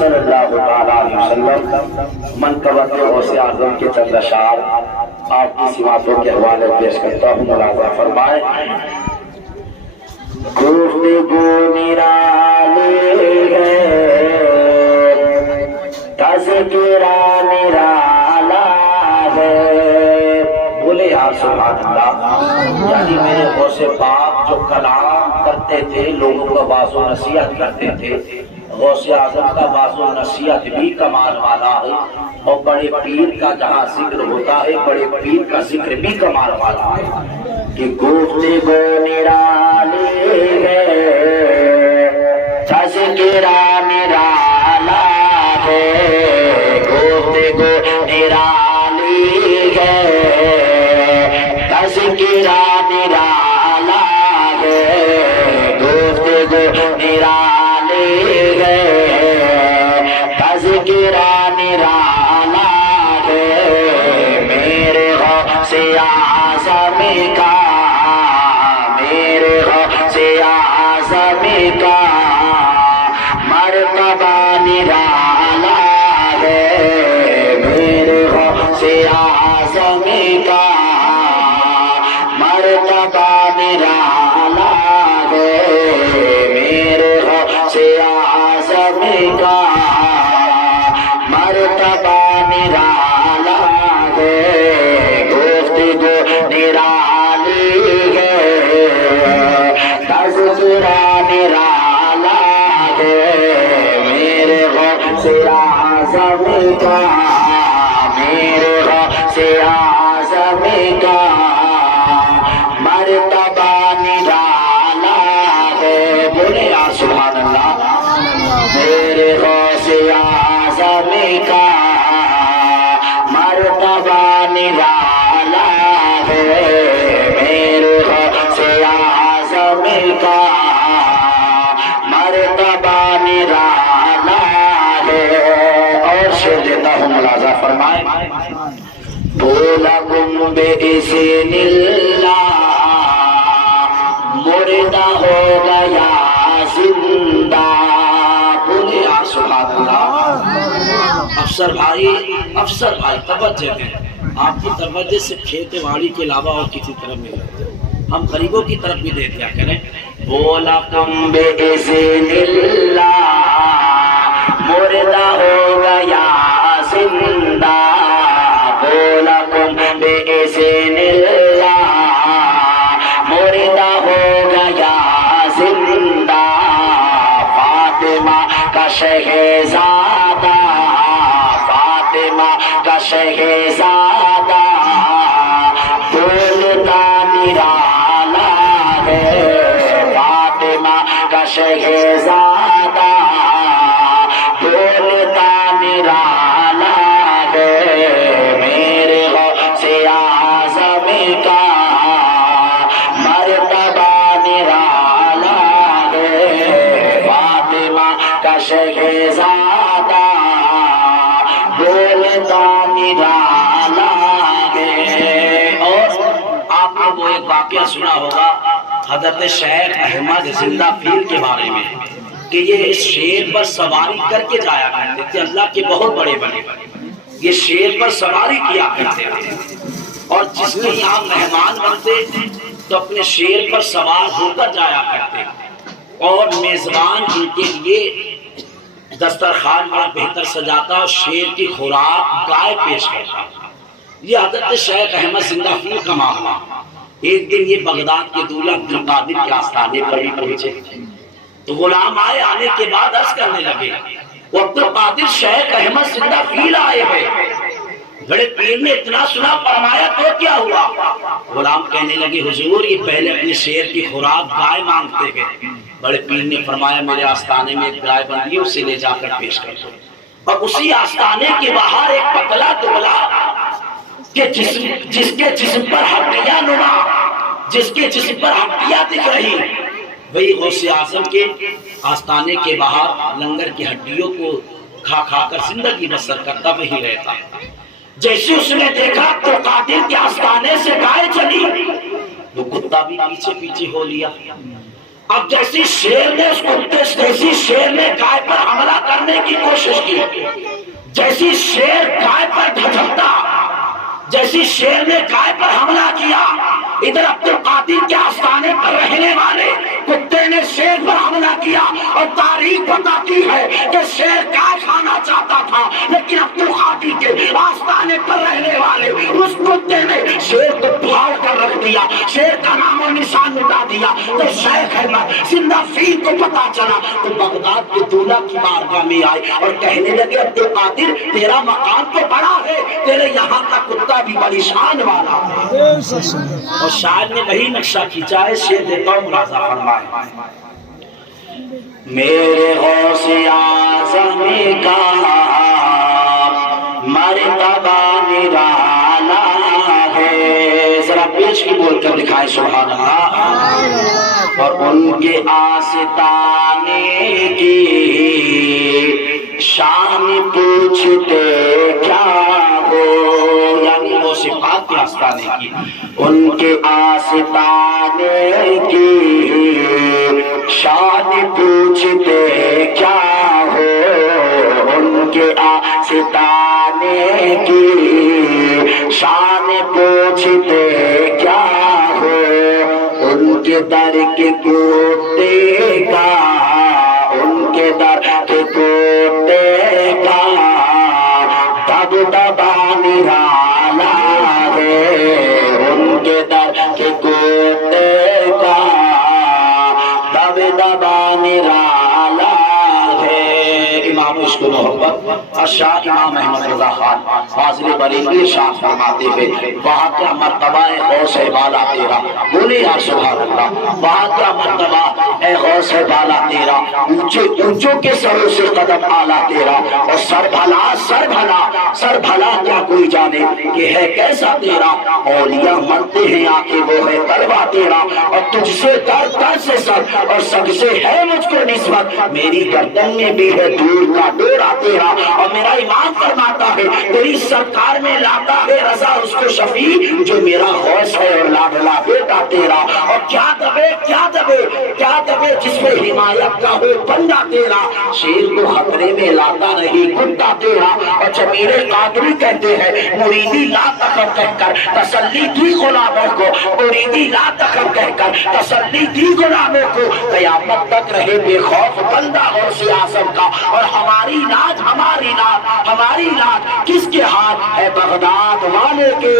صلی اللہ علیہ وسلم منقبت غوث اعظم کے چند اشعار آپ کی سماعتوں کے حوالے پیش کرتا ہوں، ملاحظہ فرمائیں۔ گفتگو نرالی ہے، تذکرہ نرالا ہے، بولے یا سبحان اللہ۔ یعنی میرے غوث پاک جو کلام کرتے تھے، لوگوں کا واعظ و نصیحت کرتے تھے، غوث اعظم کا واعظ و نصیحت بھی کمال والا ہے، اور بڑے پیر کا جہاں ذکر ہوتا ہے، بڑے پیر کا ذکر بھی کمال والا ہے کہ گفتگو نرالی ہے، تذکرہ نرالا ہے، گفتگو نرالی ہے، تذکرہ نرالا ہے، گفتگو نرالی ہے، تذکرہ نرالا ہے، میرے غوث اعظم کا، میرے غوث اعظم کا مرتبہ نرالا ہے، میرے غوث اعظم کا مرتبہ نرالا ہے، میرے غوث اعظم کا مرتبہ نرالا ہے، گفتگو نرالی ہے، تذکرہ نرالا ہے، میرے غوث اعظم کا، میرے غوث اعظم کا مرتبہ نرالا ہے، بولے یا سبحان اللہ۔ میرے غوث اعظم کا مرتبہ نرالا ہے، میرے غوث اعظم کا مرتبہ نرالا ہے۔ اور شعر دیتا ہوں، ملاحظہ فرمائیں۔ بولا گم بِإِذْنِ اللہ، مردہ ہو گیا زندہ، بولے یا سبحان اللہ۔ افسر بھائی توجہ ہے، آپ کی توجہ سے کھیت باڑی کے علاوہ اور کسی طرف نہیں رہتے، ہم غریبوں کی طرف بھی دے دیا کریں۔ بولا کم بِإِذْنِ اللہ، مردہ ہو گیا زندہ، بولا کم بِإِذْنِ اللہ، مردہ ہو گیا زندہ، فاطمہ کا شہزادہ، فاطمہ کا شہزادہ بولتا نرالا ہے، فاطمہ کا شہزادہ بولتا نرالا ہے، میرے غوث اعظم کا مرتبہ نرالا ہے، فاطمہ کا شہزادہ بولتا نرالا ہے۔ اور آپ نے وہ ایک واقعہ سنا ہوگا حضرت شیخ احمد زندہ پیر کے بارے میں، کہ یہ اس شیر پر سواری کر کے جایا کرتے تھے، اللہ کے بہت بڑے بنے، یہ شیر پر سواری کیا کرتے تھے، اور جس میں آپ مہمان بنتے تو اپنے شیر پر سوار ہو کر جایا کرتے، اور میزبان ان کے لیے دسترخوان بڑا بہتر سجاتا اور شیر کی خوراک گائے پیش کرتا۔ یہ حضرت شیخ احمد زندہ پیر کا معاملہ۔ ایک دن یہ بغداد کے دولہ عبد القادر کے آستانے پر ہی پہنچے، تو غلام آئے، آنے کے بعد عرض کرنے لگے، وہ عبد القادر شیخ احمد زندہ پیر آئے ہیں۔ بڑے پیر نے اتنا سنا، فرمایا تو کیا ہوا؟ غلام کہنے لگے، حضور یہ پہلے اپنے شیر کی خوراک گائے مانگتے ہیں۔ بڑے پیر نے فرمایا، میرے آستانے میں ایک گائے بندھی ہے، اسے لے جا کر پیش کر دو۔ اور اسی آستانے کے باہر ایک پتلا دبلا کہ جس کے جسم پر ہڈیاں نما، جس کے جسم پر ہڈیاں دکھ رہی، وہی غوث اعظم کے آستانے کے باہر لنگر کی ہڈیوں کو کھا کھا کر زندگی بسر کرتا وہی رہتا۔ جیسے اس نے دیکھا تو قادر کے آستانے سے گائے چلی، وہ کتا بھی پیچھے پیچھے ہو لیا۔ اب جیسی شیر نے اس کتے جیسی شیر نے گائے پر حملہ کرنے کی کوشش کی، جیسی شیر گائے پر دھڑکتا، جیسی شیر نے گائے پر حملہ کیا، ادھر عبد القادر کے آستانے پر رہنے والے کتے نے شیر پر حملہ کیا۔ اور تاریخ بتاتی ہے کہ شیر گائے کھانا چاہتا تھا، لیکن عبد القادر کے آستانے پر رہنے والے اس کتے نے شیر کو پھاڑ کر رکھ دیا، شیر کا نام و نشان مٹا دیا۔ تو شیخ احمد زندہ فیل کو پتا چلا تو بغداد کے دولہ کی بارگاہ میں آئے اور کہنے لگے عبد القادر تیرا مقام تو بڑا ہے، تیرے یہاں کا کتا بھی بڑی شان والا ہے۔ اور شاعر نے وہی نقشہ کھینچا ہے، شیر دیتا ہوں ملاحظہ فرمائے۔ میرے غوث اعظم کا مرتبہ نرالا ہے، ذرا پیش کی بول کر دکھائے سبحان اللہ۔ اور ان کے آستانے کی شان پوچھتے کیا ہو، یعنی وہ صفات کے آستانے کی، ان کے آستانے کی شان پوچھتے کیا ہو، ان کے آستانے کی شان پوچھتے کیا ہو، ان کے در کے کوتے کا، ان کے در کے کوتے کا دبدبا نرالا ہے، ان کے در کے کوتے کا دبدبا نرالا ہے۔ امام عشق و محبت شاہ امام احمد رضا خان فاضل بریلوی ارشاد فرماتے ہوئے وہاں کا مرتبہ ہے غوث بالا تیرا، بولے یا سبحان اللہ، وہاں کا مرتبہ اے غوث بالا تیرا، اونچے اونچوں کے سروں سے قدم آلا تیرا، اور سر بھلا سر بھلا سر بھلا کیا کوئی جانے کہ ہے کیسا تیرا، اولیاء منتے ہیں آنکھیں وہ ہے طلبہ تیرا، اور تجھ سے در در سے سر اور سب سے ہے مجھ کو نسبت، میری گردن میں بھی ہے دور کا ڈورا تیرا، اور میرا امام فرماتا ہے تیری سرکار میں لاتا ہے رضا اس کو شفیع جو میرا غوث ہے اور لاڈلا بیٹا تیرا، اور کیا دبے کیا دبے کیا دبے جس میں حمایت کا ہو بندہ تیرا، شیر کو خطرے میں لاتا نہیں کتا تیرا، اور جمیل قادری کہتے ہیں مریدی لا تخف کہہ کر تسلی دی غلاموں کو، مریدی لا تخف کہہ کر تسلی دی غلاموں کو، قیامت تک رہے بے خوف بندہ غوث اعظم کا، اور ہماری لاج ہماری لاج ہماری لاج کس کے ہاتھ ہے، بغداد والے کے،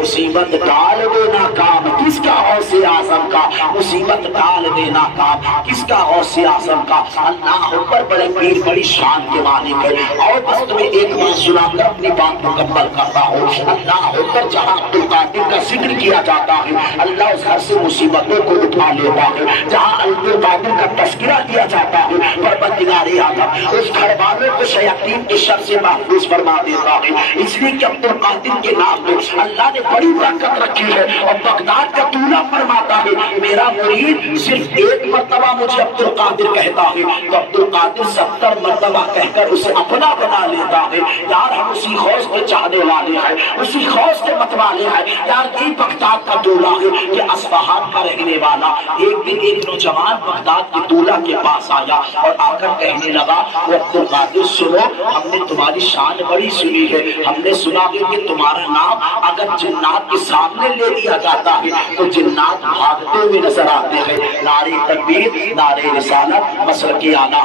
مصیبت ڈال دینا کام کس کا غوث اعظم کا، مصیبت ڈال دینا کام کس کا غوث اعظم کا، اللہ اوپر بڑے پیر بڑی شان کے مالک ہے۔ اور بس تمہیں ایک بات سنا کر اپنی بات مکمل کرتا ہوں، اللہ اوپر جہاں عبد القادر کا ذکر کیا جاتا ہے اللہ اس گھر سے مصیبتوں کو اٹھا لیتا ہے، جہاں عبد القادر کا تذکرہ کیا جاتا ہے پروردگار عالم اس گھر والوں کو شیاطین کے شر سے محفوظ فرما دیتا ہے، اس لیے کہ عبد القادر کے نام میں اللہ نے بڑی برکت رکھی ہے، اور بغداد کا دولہ فرماتا ہے میرا مرید صرف ایک مرتبہ مجھے عبد القادر کہتا ہے تو عبد القادر 70 مرتبہ کہہ کر اسے اپنا بنا لیتا ہے۔ یار ہم اسی غوث کے چاہنے والے ہیں، اسی غوث کے متوالے ہیں، یار یہ بغداد کا دولہ ہے، یہ اصفہان کا رہنے والا۔ ایک دن ایک نوجوان بغداد کے دولہ کے پاس آیا اور آ کر کہنے لگا وہ عبد القادر سنو ہم نے تمہاری شان بڑی سنی ہے، ہم نے سنا ہے کہ تمہارا نام اگر جنات کے سامنے لے لیا جاتا ہے تو جنات بھاگتے ہوئے نظر آتے ہیں۔ نعرہ تکبیر، نعرہ رسالت، مسلک اعلیٰ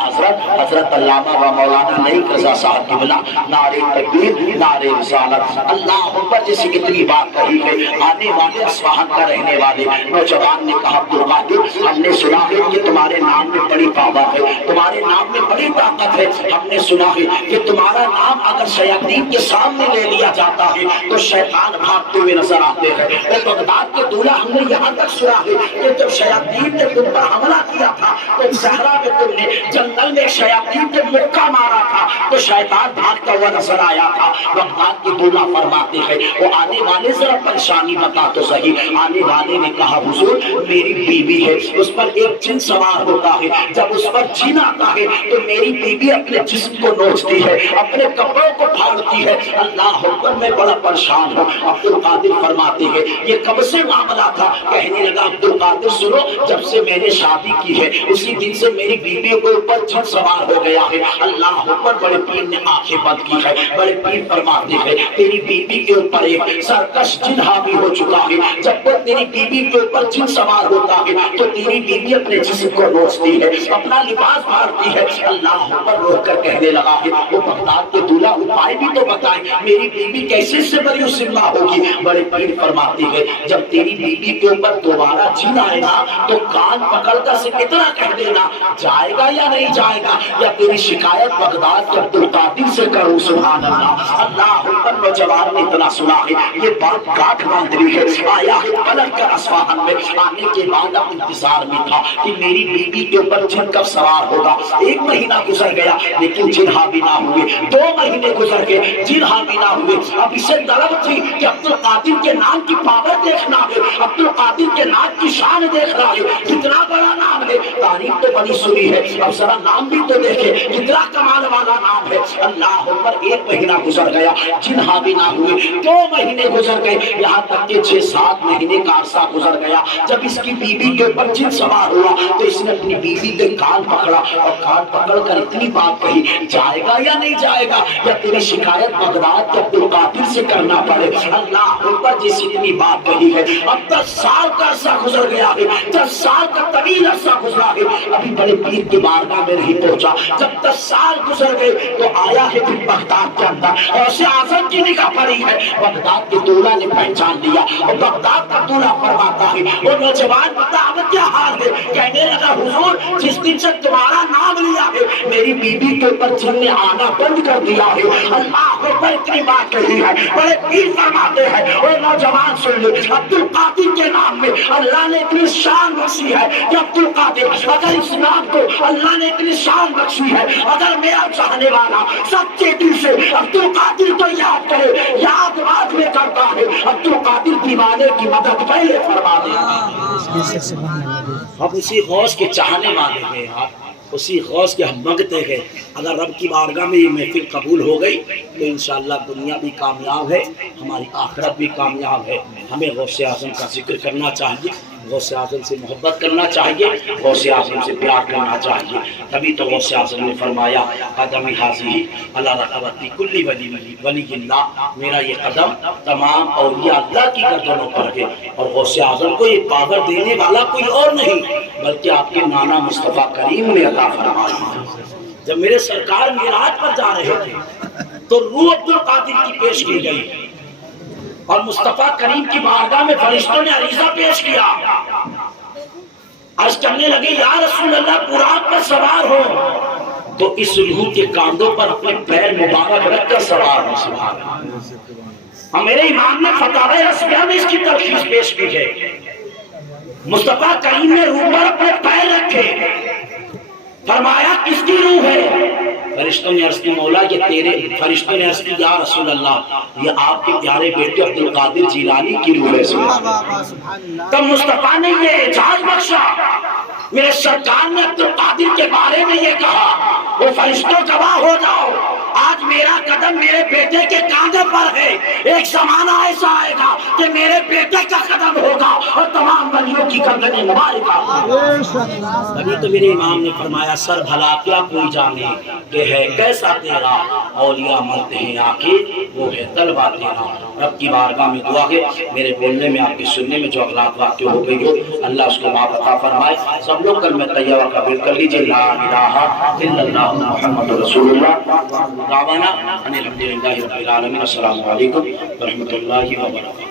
حضرت علامہ و مولانا نئی رضا صاحب کی بلا، نعرہ تکبیر، نعرہ رسالت، اللہ اکبر جیسی اتنی بات کہی ہے۔ آنے والے اصفہان کا رہنے والے نوجوان نے کہا عبد القادر ہم نے سنا ہے کہ تمہارے نام میں بڑی پاور ہے، تمہارے نام میں بڑی طاقت ہے، ہم نے سنا ہے کہ تمہارا نام اگر شیاطین کے سامنے لے لیا جاتا ہے تو شیطان بھاگتے ہوئے نظر آتے ہیں۔ اور بغداد کے دولہ ہم نے یہاں تک سنا ہے کہ جب شیاطین نے تم پر حملہ کیا تھا تو صحرا میں تم نے جنگل میں شیاطین کے مکہ مارا تھا، تو شیطان بھاگتا ہوا نظر آیا تھا۔ بغداد کے دولہ فرماتے ہیں وہ آنے والے ذرا پریشانی بتا تو صحیح۔ آنے والے نے کہا حضور میری بیوی ہے، اس پر ایک جن سوار ہوتا ہے، جب اس پر جن آتا ہے تو میری بیوی اپنے جسم کو نوچتی ہے، اپنے کپڑوں کو پھاڑتی ہے، اللہ اکبر میں بڑا پریشان ہوں۔ عبد القادر فرماتے ہیں یہ کب سے معاملہ تھا؟ کہنے لگا عبد القادر سنو، جب سے میں نے شادی کی ہے اسی دن سے میری بیوی کو اوپر جن سوار ہو گیا ہے۔ اللہ اکبر، بڑے پیر نے آنکھیں بند کی ہے۔ بڑے پیر فرماتے ہیں تیری بیوی کے اوپر ایک سرکش جن حاوی ہو چکا ہے، جب تک تیری بیوی کے اوپر جن سوار ہوتا ہے تو تیری بیوی اپنے جسم کو نوچتی ہے، اپنا لباس پھاڑتی ہے۔ اللہ اکبر، رو کر کہنے لگا ہے وہ بغداد کے دولہ اپائے بھی تو بتائیں، میری بیوی کیسے اس سے بری ذمہ ہوگی؟ بڑے پیر فرماتے ہیں جب تیری بیوی کے اوپر دوبارہ جن آئے گا تو کان پکڑ کر سے اتنا کہہ دینا جائے گا یا نہیں جائے گا، یا تیری شکایت بغداد کے عبد القادر سے کروں۔ سبحان اللہ، اللہ اکبر۔ نوجوان نے اتنا سنا ہے یہ بات گاٹھ باندھ لی ہے، آیا ہے پلٹ کر اصفہان میں۔ آنے کے بعد اب انتظار میں تھا کہ میری بیوی کے اوپر جن کب سوار ہوگا۔ ایک مہینہ گزر گیا لیکن جن حاوی نہ ہوئے، 2 مہینے گزر گئے جن حاوی نہ ہوئے۔ اب اسے طلب تھی کہ عبد القادر کے نام کی پاور دیکھنا ہے، عبد القادر کے نام کی شان دیکھنا ہے، کتنا بڑا نام ہے۔ تاریخ تو بڑی سنی ہے، اب ذرا نام بھی تو دیکھے کتنا کمال والا نام ہے۔ اللہ اکبر، 1 مہینہ گزر گیا جن حاوی نہ ہوئے، 2 مہینے گزر گئے، یہاں تک کہ 6-7 مہینے کا عرصہ گزر گیا۔ جب اس کی بیوی کے اوپر جن سوار ہوا تو اس نے اپنی بیوی کے کان پکڑا اور کان پکڑ کر اتنی بات کہی جائے گا یا نہیں جائے گا، یا تیری شکایت بغداد کے عبد القادر سے کرنا پڑے۔ اللہ اکبر، جس اتنی بات کہی ہے۔ اب 10 سال کا عرصہ گزر گیا ہے، 10 سال کا طویل عرصہ گزرا ہے، ابھی بڑے پیر کی بارگاہ میں نہیں پہنچا۔ جب 10 سال گزر گئے تو آیا ہے پھر بغداد کے اندر، غوث اعظم کی نگاہ پڑی ہے۔ بغداد کے دولہ نے پہچان لیا اور بغداد کا دولہ فرماتا ہے وہ نوجوان بتا اب کیا حال ہے؟ کہنے لگا حضور جس دن سے تمہارا نام لیا ہے میری بیوی کے اوپر جن نے آنا بند کر دیا ہے۔ اللہ اکبر، اتنی بات کہی ہے۔ بڑے پیر فرماتے ہیں وہ نوجوان سن لے، عبد القادر کے نام میں اللہ نے اتنی شان بخشی ہے کہ عبد القادر، اگر اس نام کو اللہ نے اتنی شان بخشی ہے، اگر میرا چاہنے والا سچے دل سے عبد القادر کو یاد کرے، یاد بعد میں کرتا ہے، عبد القادر دیوانے کی مدد پہلے فرما دے۔ اب اسی غوث کے چاہنے والے ہیں، آپ اسی غوث کے ہم مانگتے ہیں۔ اگر رب کی بارگاہ میں یہ محفل قبول ہو گئی تو انشاءاللہ دنیا بھی کامیاب ہے، ہماری آخرت بھی کامیاب ہے۔ ہمیں غوث اعظم کا ذکر کرنا چاہیے، غوث اعظم سے محبت کرنا چاہیے، غوث اعظم سے پیار کرنا چاہیے۔ تبھی تو غوث اعظم نے فرمایا قدمی حاضی اللہ رقبتی کلی ولی اللہ، میرا یہ قدم تمام اولیاء اللہ کی گردنوں پر ہے۔ اور غوث اعظم کو یہ پاور دینے والا کوئی اور نہیں بلکہ آپ کے نانا مصطفیٰ کریم نے عطا فرمایا۔ جب میرے سرکار معراج پر جا رہے تھے تو روح عبد القادر کی پیش کی گئی اور مصطفیٰ کریم کی بارگاہ میں فرشتوں نے عریضہ پیش کیا، عرض کرنے لگے یا رسول اللہ براق پر سوار ہو، تو اس روح کے کاندھوں پر اپنے پیر مبارک رکھ کر سوار ہو۔ سبحان اللہ۔ اور میرے امام نے فتاوی رسمیہ میں اس کی تلخیص پیش کی ہے، مصطفیٰ کریم نے روح پر اپنے پیر رکھے، فرمایا کس کی روح ہے؟ فرشتوں نے عرض کی مولا یہ تیرے، فرشتوں نے عرض کی یا رسول اللہ یہ آپ کے پیارے بیٹے عبد القادر جیلانی کی روح ہے۔ تب مصطفیٰ نے یہ اعجاز بخشا، میرے سرکار نے عبد القادر کے بارے میں یہ کہا وہ فرشتوں گواہ ہو جاؤ، آج میرا قدم میرے بیٹے کے کاندھے پر ہے، ایک زمانہ ایسا آئے گا کہ میرے بیٹے کا قدم ہوگا اور تمام ولیوں کی گردنیں مبارک ہوگی۔ ابھی تو میرے امام نے فرمایا سر بھلا کیا کوئی جانے کہ ہے کیسا تیرا، اولیاء مرتے ہیں آ کے وہ ہے طلبہ تیرا۔ رب کی بارگاہ میں دعا ہے میرے بولنے میں آپ کے سننے میں جو اغلاط واقع ہو گئی ہو اللہ اس کو معاف عطا فرمائے۔ سب لوگ کلمہ طیبہ قبول کر لیجیے، لا الہ الا اللہ محمد رسول اللہ۔ دعوانا ان الحمدللہ رب العالمین، السلام علیکم ورحمۃ اللہ وبرکاتہ۔